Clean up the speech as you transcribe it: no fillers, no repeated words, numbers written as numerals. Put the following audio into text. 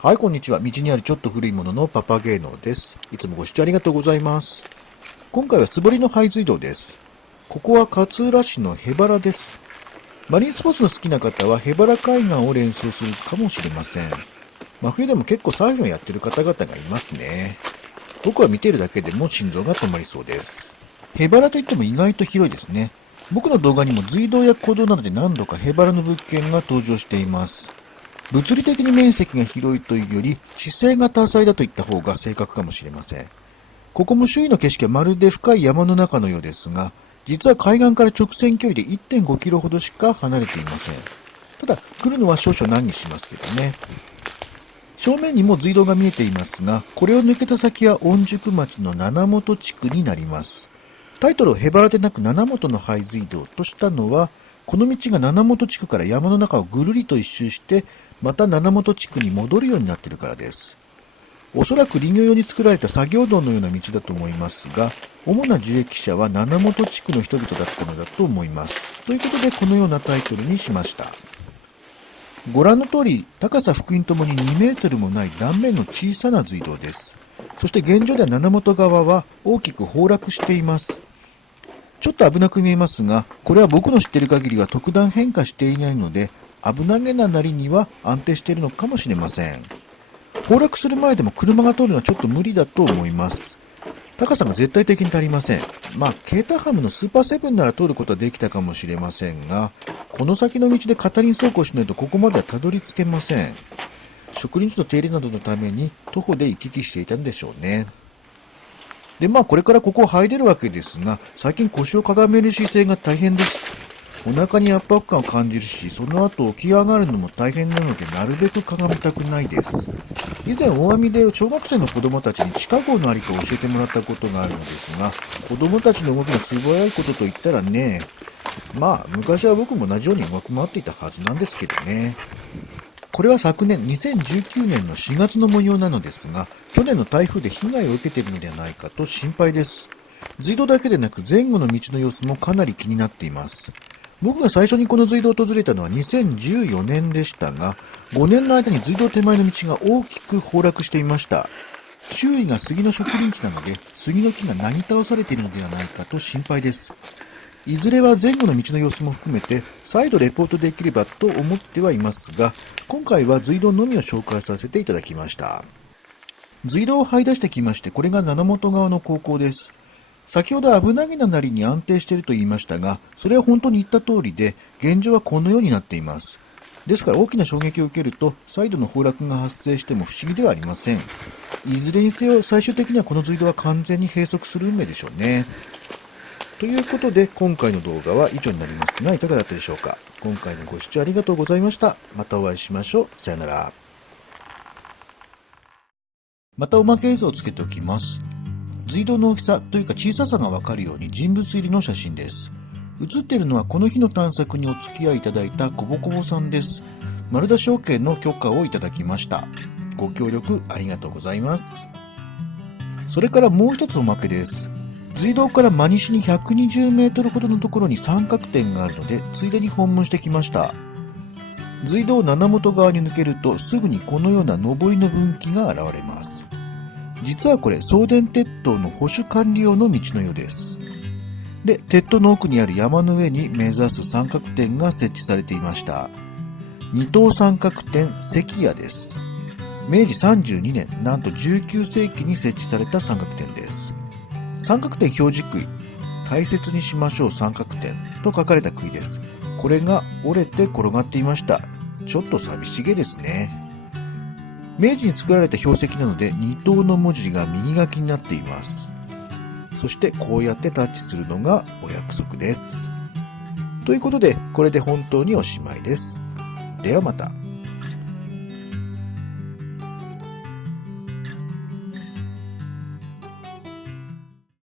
はい、こんにちは。道にあるちょっと古いもののパパ芸能です。いつもご視聴ありがとうございます。今回は素堀の廃水道です。ここは勝浦市の荏原です。マリンスポーツの好きな方は荏原海岸を連想するかもしれません。真冬でも結構サーフィンをやってる方々がいますね。僕は見ているだけでも心臓が止まりそうです。荏原といっても意外と広いですね。僕の動画にも隧道や古道などで何度か荏原の物件が登場しています。物理的に面積が広いというより地勢が多彩だといった方が正確かもしれません。ここも周囲の景色はまるで深い山の中のようですが、実は海岸から直線距離で1.5キロほどしか離れていません。ただ来るのは少々難儀しますけどね。正面にも隧道が見えていますが、これを抜けた先は御宿町の七本地区になります。タイトルを荏原でなく七本の廃隧道としたのは、この道が七本地区から山の中をぐるりと一周して、また七本地区に戻るようになっているからです。おそらく林業用に作られた作業道のような道だと思いますが、主な受益者は七本地区の人々だったのだと思います。ということでこのようなタイトルにしました。ご覧の通り、高さ幅員ともに2メートルもない断面の小さな隧道です。そして現状では七本川は大きく崩落しています。ちょっと危なく見えますが、これは僕の知っている限りは特段変化していないので、危なげななりには安定しているのかもしれません。崩落する前でも車が通るのはちょっと無理だと思います。高さが絶対的に足りません。ケータハムのスーパーセブンなら通ることはできたかもしれませんが、この先の道で片輪走行しないとここまではたどり着けません。植林地の手入れなどのために徒歩で行き来していたんでしょうね。で、これからここを這い出るわけですが、最近腰をかがめる姿勢が大変です。お腹に圧迫感を感じるし、その後起き上がるのも大変なので、なるべくかがめたくないです。以前大網で小学生の子供たちに地下壕のありかを教えてもらったことがあるのですが、子供たちの動きが素早いことといったらね、昔は僕も同じように動き回っていたはずなんですけどね。これは昨年2019年の4月の模様なのですが、去年の台風で被害を受けているのではないかと心配です。隧道だけでなく前後の道の様子もかなり気になっています。僕が最初にこの隧道を訪れたのは2014年でしたが、5年の間に隧道手前の道が大きく崩落していました。周囲が杉の植林地なので、杉の木がなぎ倒されているのではないかと心配です。いずれは前後の道の様子も含めて再度レポートできればと思ってはいますが、今回は隧道のみを紹介させていただきました。隧道を這い出してきまして、これが七本川の高校です。先ほど危なげななりに安定していると言いましたが、それは本当に言った通りで、現状はこのようになっています。ですから大きな衝撃を受けると、再度の崩落が発生しても不思議ではありません。いずれにせよ最終的にはこの隧道は完全に閉塞する運命でしょうね。ということで今回の動画は以上になりますが、いかがだったでしょうか。今回もご視聴ありがとうございました。またお会いしましょう。さよなら。またおまけ映像をつけておきます。隧道の大きさというか小ささがわかるように人物入りの写真です。写っているのはこの日の探索にお付き合いいただいたコボコボさんです。丸出し OK の許可をいただきました。ご協力ありがとうございます。それからもう一つおまけです。隧道から真西に120メートルほどのところに三角点があるので、ついでに訪問してきました。隧道を七本側に抜けるとすぐにこのような上りの分岐が現れます。実はこれ送電鉄塔の保守管理用の道のようです。で、鉄塔の奥にある山の上に目指す三角点が設置されていました。二等三角点関屋です。明治32年、なんと19世紀に設置された三角点です。三角点表示杭、大切にしましょう三角点と書かれた杭です。これが折れて転がっていました。ちょっと寂しげですね。明治に作られた標石なので二等の文字が右書きになっています。そしてこうやってタッチするのがお約束です。ということでこれで本当におしまいです。ではまた。